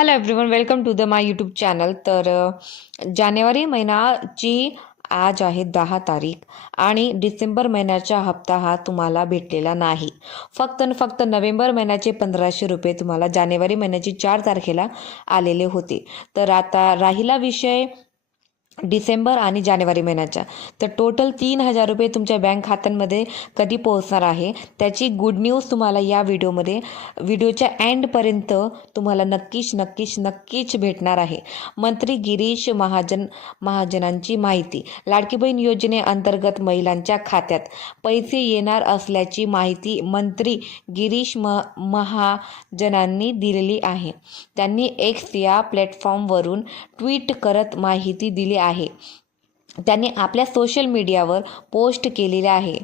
Hello everyone, welcome to the my YouTube channel. तर जानेवारी महिन्याची आज आहे 10 तारीख आणि डिसेंबर महिन्याचा हप्ता हा तुम्हाला भेटलेला नाही. फक्त आणि फक्त नोव्हेंबर महिन्याचे 1500 रुपये तुम्हाला जानेवारी महिन्याची 4 तारखेला आलेले होते. तर आता राहिला विषय डिसेंबर आणि जानेवारी महिन्याचा. तर टोटल 3000 रुपये तुमच्या बँक खात्यांमध्ये कधी पोहोचणार आहे त्याची गुड न्यूज तुम्हाला या व्हिडिओच्या एंडपर्यंत तुम्हाला नक्कीच भेटणार आहे. मंत्री गिरीश महाजनांची माहिती. लाडकी बहीण योजनेअंतर्गत महिलांच्या खात्यात पैसे येणार असल्याची माहिती मंत्री गिरीश महाजनांनी दिलेली आहे. त्यांनी एक्स या प्लॅटफॉर्मवरून ट्विट करत माहिती दिली आहे. त्यांनी आपल्या सोशल मीडियावर पोस्ट केलेले आहे.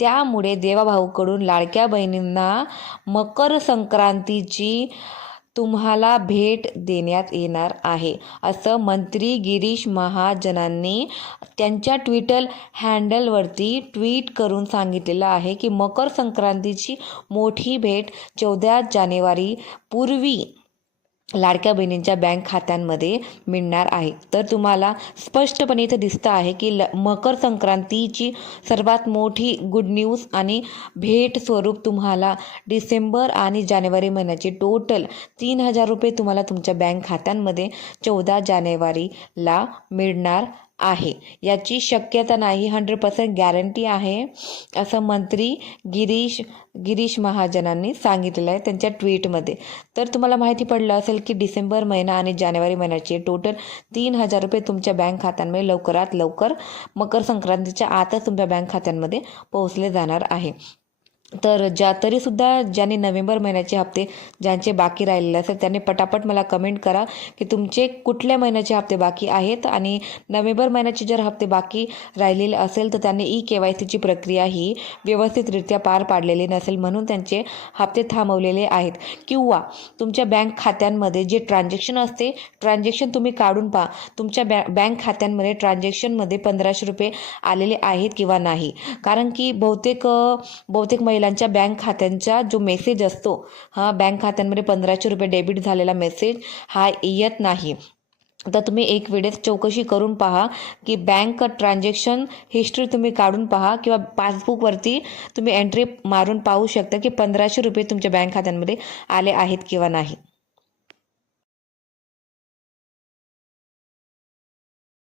त्यामुळे देवाभाऊकडून लाडक्या बहिणींना मकर संक्रांतीची तुम्हाला भेट देण्यात येणार आहे, असं मंत्री गिरीश महाजनांनी त्यांच्या ट्विटर हँडलवरती ट्विट करून सांगितलेलं आहे की मकर संक्रांतीची मोठी भेट 14 जानेवारी पूर्वी लाडक्या बहिणींच्या बँक खात्यांमध्ये मिळणार आहे. तर तुम्हाला स्पष्टपणे इथं दिसतं आहे की मकर संक्रांतीची सर्वात मोठी गुड न्यूज आणि भेट स्वरूप तुम्हाला डिसेंबर आणि जानेवारी महिन्याचे टोटल 3000 रुपये तुम्हाला तुमच्या बँक खात्यांमध्ये 14 जानेवारीला मिळणार आहे. याची शक्यता नाही, 100% गॅरंटी आहे, असं मंत्री गिरीश महाजनांनी सांगितलेलं आहे त्यांच्या ट्विटमध्ये. तर तुम्हाला माहिती पडलं असेल की डिसेंबर महिना आणि जानेवारी महिन्याचे टोटल 3000 रुपये तुमच्या बँक खात्यांमध्ये लवकरात लवकर मकर संक्रांतीच्या आतच तुमच्या बँक खात्यांमध्ये पोहोचले जाणार आहे. तर तरीसुद्धा ज्यांनी नोव्हेंबर महिन्याचे हप्ते ज्यांचे बाकी राहिलेले असेल त्यांनी पटापट मला कमेंट करा की तुमचे कुठल्या महिन्याचे हप्ते बाकी आहेत. आणि नोव्हेंबर महिन्याचे जर हप्ते बाकी राहिलेले असेल तर त्यांनी KYCची प्रक्रिया ही व्यवस्थितरित्या पार पाडलेली नसेल म्हणून त्यांचे हप्ते थांबवलेले आहेत. किंवा तुमच्या बँक खात्यांमध्ये जे ट्रान्झॅक्शन तुम्ही काढून पहा, तुमच्या बँक खात्यांमध्ये ट्रान्झॅक्शनमध्ये 1500 रुपये आलेले आहेत किंवा नाही. कारण की बहुतेक महिलांच्या बँक खात्यांचा जो मेसेज असतो, बँक खात्यांमध्ये 1500 रुपये डेबिट झालेला मेसेज हा येत नाही. तर तुम्ही एक वेळेस चौकशी करून पहा की बँक ट्रान्झॅक्शन हिस्ट्री तुम्ही काढून पहा किंवा पासबुकवरती तुम्ही एंट्री मारून पाहू शकता की 1500 रुपये तुमच्या बँक खात्यांमध्ये आले आहेत किंवा नाही.